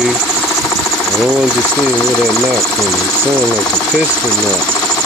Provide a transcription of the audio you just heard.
I wanted to see where that knock from. It sounded like a pistol knock.